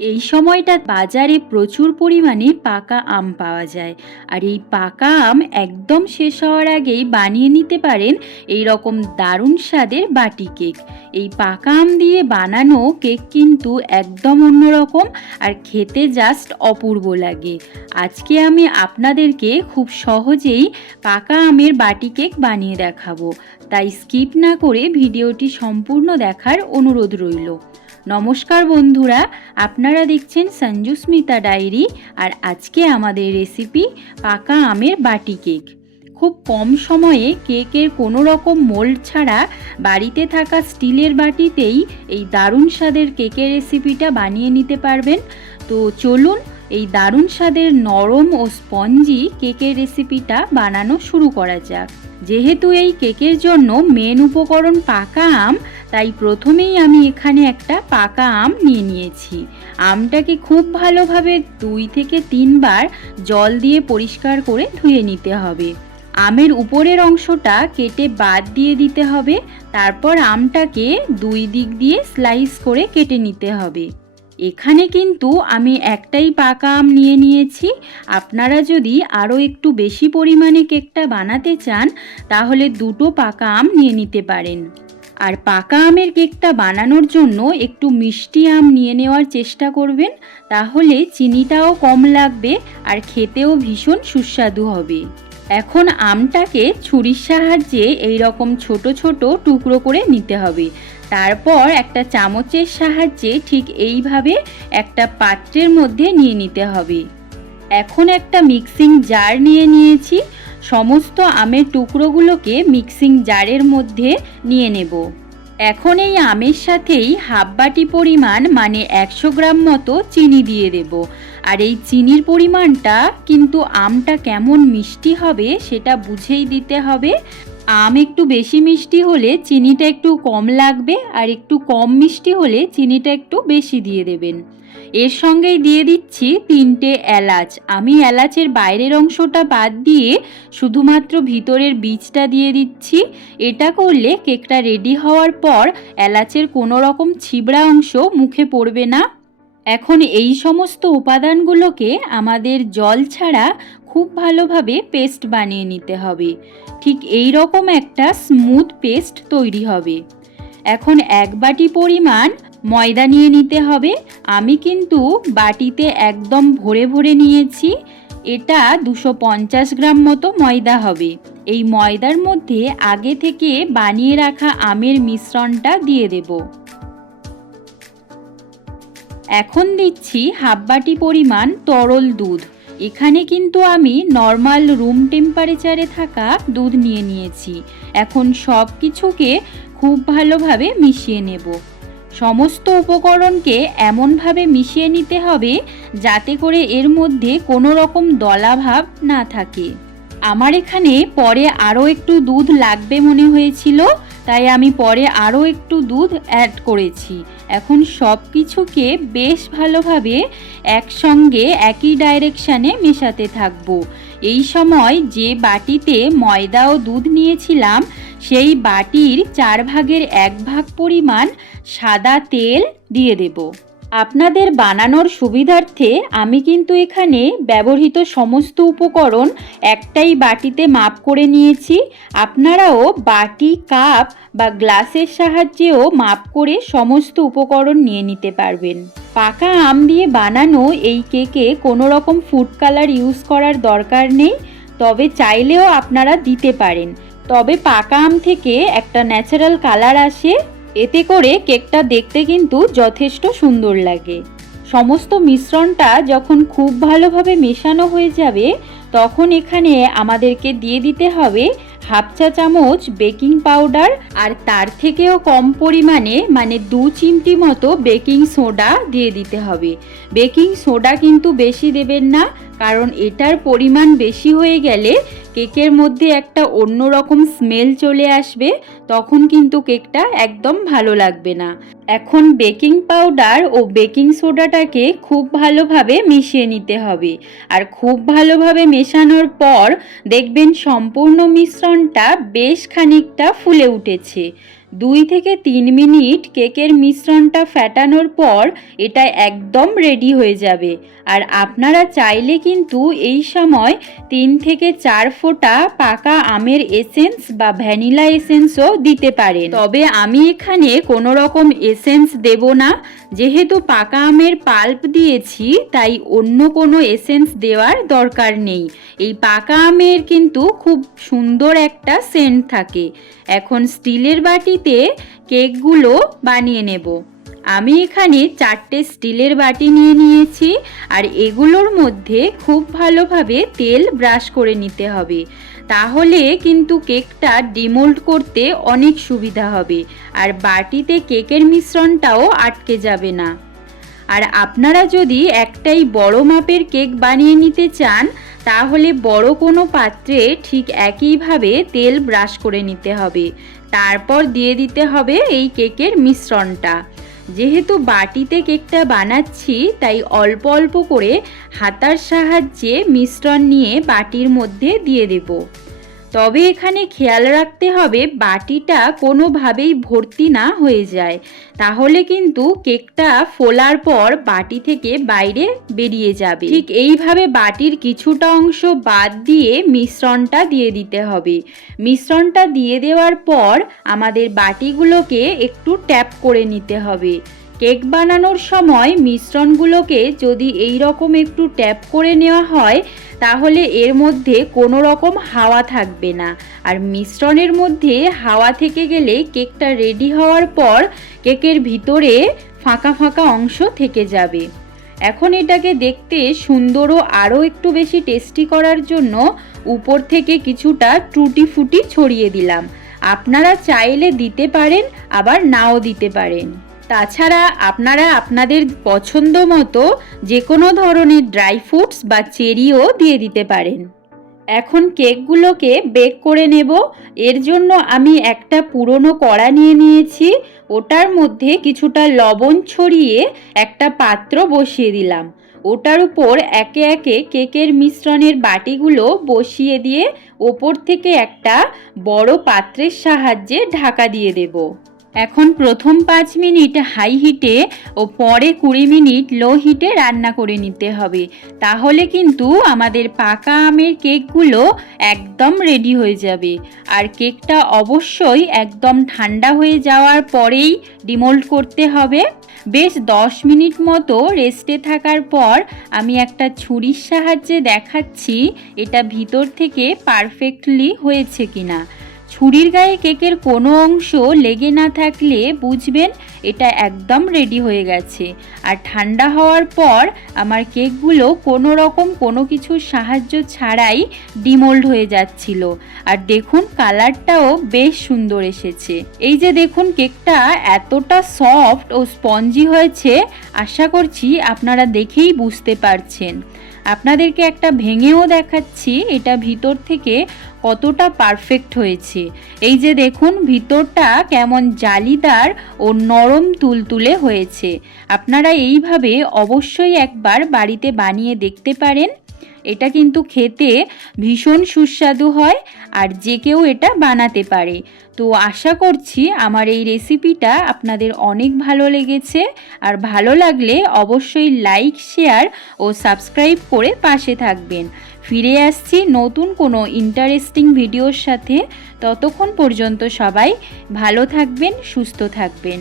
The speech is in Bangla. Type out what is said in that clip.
এই সময়টা বাজারে প্রচুর পরিমাণে পাকা আম পাওয়া যায়। আর এই পাকা আম একদম শেষ হওয়ার আগেই বানিয়ে নিতে পারেন এই রকম দারুণ স্বাদের বাটি কেক। এই পাকা আম দিয়ে বানানো কেক কিন্তু একদম অন্যরকম আর খেতে জাস্ট অপূর্ব লাগে। আজকে আমি আপনাদেরকে খুব সহজেই পাকা আমের বাটি কেক বানিয়ে দেখাবো, তাই স্কিপ না করে ভিডিওটি সম্পূর্ণ দেখার অনুরোধ রইল। নমস্কার বন্ধুরা, আপনারা দেখছেন সঞ্জুস্মিতা ডায়েরি। আর আজকে আমাদের রেসিপি পাকা আমের বাটি কেক। খুব কম সময়ে কেকের কোনো রকম মোল্ড ছাড়া বাড়িতে থাকা স্টিলের বাটিতেই এই দারুণ স্বাদের কেকের রেসিপিটা বানিয়ে নিতে পারবেন। তো চলুন এই দারুণ স্বাদের নরম ও স্পঞ্জি কেকের রেসিপিটা বানানো শুরু করা যাক। যেহেতু এই কেকের জন্য মেন উপকরণ পাকা আম, তাই প্রথমেই আমি এখানে একটা পাকা আম নিয়ে নিয়েছি। আমটাকে খুব ভালোভাবে 2 থেকে 3 বার জল দিয়ে পরিষ্কার করে ধুয়ে নিতে হবে। আমের উপরের অংশটা কেটে বাদ দিয়ে দিতে হবে। তারপর আমটাকে 2 দিক দিয়ে স্লাইস করে কেটে নিতে হবে। এখানে কিন্তু আমি একটাই পাকা আম নিয়ে নিয়েছি। আপনারা যদি আরও একটু বেশি পরিমাণে কেকটা বানাতে চান তাহলে 2টো পাকা আম নিয়ে নিতে পারেন। আর পাকা আমের কেকটা বানানোর জন্য একটু মিষ্টি আম নিয়ে নেওয়ার চেষ্টা করবেন, তাহলে চিনিটাও কম লাগবে আর খেতেও ভীষণ সুস্বাদু হবে। এখন আমটাকে ছুরির সাহায্যে এই রকম ছোট ছোট টুকরো করে নিতে হবে। তারপর একটা চামচের সাহায্যে ঠিক এইভাবে একটা পাত্রের মধ্যে নিয়ে নিতে হবে। এখন একটা মিক্সিং জার নিয়ে নিয়েছি। সমস্ত আমের টুকরোগুলোকে মিক্সিং জারের মধ্যে নিয়ে নেব। এখন এই আমের সাথেই হাফ বাটি পরিমাণ মানে 100 গ্রাম মতো চিনি দিয়ে দেব। আর এই চিনির পরিমাণটা কিন্তু আমটা কেমন মিষ্টি হবে সেটা বুঝেই দিতে হবে। আম একটু বেশি মিষ্টি হলে চিনিটা একটু কম লাগবে, আর একটু কম মিষ্টি হলে চিনিটা একটু বেশি দিয়ে দেবেন। এর সঙ্গেই দিয়ে দিচ্ছি 3টে এলাচ। আমি এলাচের বাইরের অংশটা বাদ দিয়ে শুধুমাত্র ভিতরের বীজটা দিয়ে দিচ্ছি। এটা করলে কেকটা রেডি হওয়ার পর এলাচের কোনো রকম ছিবড়া অংশ মুখে পড়বে না। এখন এই সমস্ত উপাদানগুলোকে আমাদের জল ছাড়া খুব ভালোভাবে পেস্ট বানিয়ে নিতে হবে। ঠিক এই রকম একটা স্মুথ পেস্ট তৈরি হবে। এখন 1 বাটি পরিমাণ ময়দা নিয়ে নিতে হবে। আমি কিন্তু বাটিতে একদম ভরে ভরে নিয়েছি। এটা 250 গ্রাম মতো ময়দা হবে। এই ময়দার মধ্যে আগে থেকে বানিয়ে রাখা আমের মিশ্রণটা দিয়ে দেব। এখন দিচ্ছি হাফ বাটি পরিমাণ তরল দুধ। এখানে কিন্তু আমি নর্মাল রুম টেম্পারেচারে থাকা দুধ নিয়ে নিয়েছি। এখন সব কিছুকে খুব ভালোভাবে মিশিয়ে নেব। সমস্ত উপকরণকে এমনভাবে মিশিয়ে নিতে হবে যাতে করে এর মধ্যে কোনো রকম দলাভাব না থাকে। আমার এখানে পরে আরও একটু দুধ লাগবে মনে হয়েছিল, তাই আমি পরে আরও একটু দুধ অ্যাড করেছি। এখন সব কিছুকে বেশ ভালোভাবে একসঙ্গে একই ডাইরেকশানে মেশাতে থাকবো। এই সময় যে বাটিতে ময়দা ও দুধ নিয়েছিলাম সেই বাটির 4 ভাগের 1 ভাগ পরিমাণ সাদা তেল দিয়ে দেব। আপনাদের বানানোর সুবিধার্থে আমি কিন্তু এখানে ব্যবহৃত সমস্ত উপকরণ একটাই বাটিতে মাপ করে নিয়েছি। আপনারাও বাটি, কাপ বা গ্লাসের সাহায্যেও মাপ করে সমস্ত উপকরণ নিয়ে নিতে পারবেন। পাকা আম দিয়ে বানানো এই কেকে কোনো রকম ফুড কালার ইউজ করার দরকার নেই, তবে চাইলেও আপনারা দিতে পারেন। তবে পাকা আম থেকে একটা ন্যাচারাল কালার আসে, এতে করে কেকটা দেখতে কিন্তু যথেষ্ট সুন্দর লাগে। সমস্ত মিশ্রণটা যখন খুব ভালোভাবে মেশানো হয়ে যাবে তখন এখানে আমাদেরকে দিয়ে দিতে হবে হাফ চা চামচ বেকিং পাউডার, আর তার থেকেও কম পরিমাণে মানে 2 চিমটি মতো বেকিং সোডা দিয়ে দিতে হবে। বেকিং সোডা কিন্তু বেশি দেবেন না, কারণ এটার পরিমাণ বেশি হয়ে গেলে কেকের মধ্যে একটা অন্যরকম স্মেল চলে আসবে, তখন কিন্তু কেকটা একদম ভালো লাগবে না। এখন বেকিং পাউডার ও বেকিং সোডাটাকে খুব ভালোভাবে মিশিয়ে নিতে হবে। আর খুব ভালোভাবে মেশানোর পর দেখবেন সম্পূর্ণ মিশ্রণটা বেশ খানিকটা ফুলে উঠেছে। 2 থেকে 3 মিনিট কেকের মিশ্রণটা ফ্যাটানোর পর এটা একদম রেডি হয়ে যাবে। আর আপনারা চাইলে কিন্তু এই সময় 3 থেকে 4 ফোঁটা পাকা আমের এসেন্স বা ভ্যানিলা এসেন্সও দিতে পারেন। তবে আমি এখানে কোনো রকম এসেন্স দেব না, যেহেতু পাকা আমের পাল্প দিয়েছি তাই অন্য কোনো এসেন্স দেওয়ার দরকার নেই। এই পাকা আমের কিন্তু খুব সুন্দর একটা সেন্ট থাকে। এখন স্টিলের বাটিতে কেকগুলো বানিয়ে নেব। আমি এখানে 4টে স্টিলের বাটি নিয়ে নিয়েছি আর এগুলোর মধ্যে খুব ভালোভাবে তেল ব্রাশ করে নিতে হবে, তাহলে কিন্তু কেকটা ডিমোল্ড করতে অনেক সুবিধা হবে আর বাটিতে কেকের মিশ্রণটাও আটকে যাবে না। আর আপনারা যদি একটাই বড় মাপের কেক বানিয়ে নিতে চান তাহলে বড় কোনো পাত্রে ঠিক একইভাবে তেল ব্রাশ করে নিতে হবে, তারপর দিয়ে দিতে হবে এই কেকের মিশ্রণটা। যেহেতু বাটিতে কেকটা বানাচ্ছি তাই অল্প অল্প করে হাতার সাহায্যে মিশ্রণ নিয়ে বাটির মধ্যে দিয়ে দেব। তবে এখানে খেয়াল রাখতে হবে বাটিটা কোনোভাবেই ভর্তি না হয়ে যায়, তাহলে কিন্তু কেকটা ফোলার পর বাটি থেকে বাইরে বেরিয়ে যাবে। ঠিক এইভাবে বাটির কিছুটা অংশ বাদ দিয়ে মিশ্রণটা দিয়ে দিতে হবে। মিশ্রণটা দিয়ে দেওয়ার পর আমাদের বাটিগুলোকে একটু ট্যাপ করে নিতে হবে। কেক বানানোর সময় মিশ্রণগুলোকে যদি এই রকম একটু ট্যাপ করে নেওয়া হয় তাহলে এর মধ্যে কোনো রকম হাওয়া থাকবে না, আর মিশ্রণের মধ্যে হাওয়া থেকে গেলে কেকটা রেডি হওয়ার পর কেকের ভিতরে ফাঁকা ফাঁকা অংশ থেকে যাবে। এখন এটাকে দেখতে সুন্দর ও আরও একটু বেশি টেস্টি করার জন্য উপর থেকে কিছুটা টুটি ফুটি ছড়িয়ে দিলাম। আপনারা চাইলে দিতে পারেন, আবার নাও দিতে পারেন। তাছাড়া আপনারা আপনাদের পছন্দ মতো যে কোনো ধরনের ড্রাই ফ্রুটস বা চেরিও দিয়ে দিতে পারেন। এখন কেকগুলোকে বেক করে নেব। এর জন্য আমি একটা পুরনো কড়া নিয়ে নিয়েছি, ওটার মধ্যে কিছুটা লবণ ছড়িয়ে একটা পাত্র বসিয়ে দিলাম। ওটার উপর একে একে কেকের মিশ্রণের বাটিগুলো বসিয়ে দিয়ে ওপর থেকে একটা বড় পাত্রের সাহায্যে ঢাকা দিয়ে দেব। এখন প্রথম 5 মিনিট হাই হিটে ও পরে 20 মিনিট লো হিটে রান্না করে নিতে হবে, তাহলে কিন্তু আমাদের পাকা আমের কেকগুলো একদম রেডি হয়ে যাবে। আর কেকটা অবশ্যই একদম ঠান্ডা হয়ে যাওয়ার পরেই ডিমোল্ড করতে হবে। বেশ 10 মিনিট মতো রেস্টে থাকার পর আমি একটা ছুরির সাহায্যে দেখাচ্ছি এটা ভিতর থেকে পারফেক্টলি হয়েছে কিনা। ছুরির গায়ে কেকের কোনো অংশ লেগে না থাকলে বুঝবেন এটা একদম রেডি হয়ে গেছে। আর ঠান্ডা হওয়ার পর আমার কেকগুলো কোনো রকম কোনো কিছুর সাহায্য ছাড়াই ডিমোল্ড হয়ে যাচ্ছিল। আর দেখুন কালারটাও বেশ সুন্দর এসেছে। এই যে দেখুন কেকটা এতটা সফট ও স্পঞ্জি হয়েছে, আশা করছি আপনারা দেখেই বুঝতে পারছেন। আপনাদেরকে একটা ভেঙেও দেখাচ্ছি এটা ভিতর থেকে কতটা পারফেক্ট হয়েছে। এই যে দেখুন ভিতরটা কেমন জালিদার ও নরম তুলতুলে হয়েছে। আপনারা এইভাবে অবশ্যই একবার বাড়িতে বানিয়ে দেখতে পারেন। এটা কিন্তু খেতে ভীষণ সুস্বাদু হয় আর যে কেউ এটা বানাতে পারে। তো আশা করছি আমার এই রেসিপিটা আপনাদের অনেক ভালো লেগেছে। আর ভালো লাগলে অবশ্যই লাইক, শেয়ার ও সাবস্ক্রাইব করে পাশে থাকবেন। ফিরে আসছি নতুন কোনো ইন্টারেস্টিং ভিডিওর সাথে। ততক্ষণ পর্যন্ত সবাই ভালো থাকবেন, সুস্থ থাকবেন।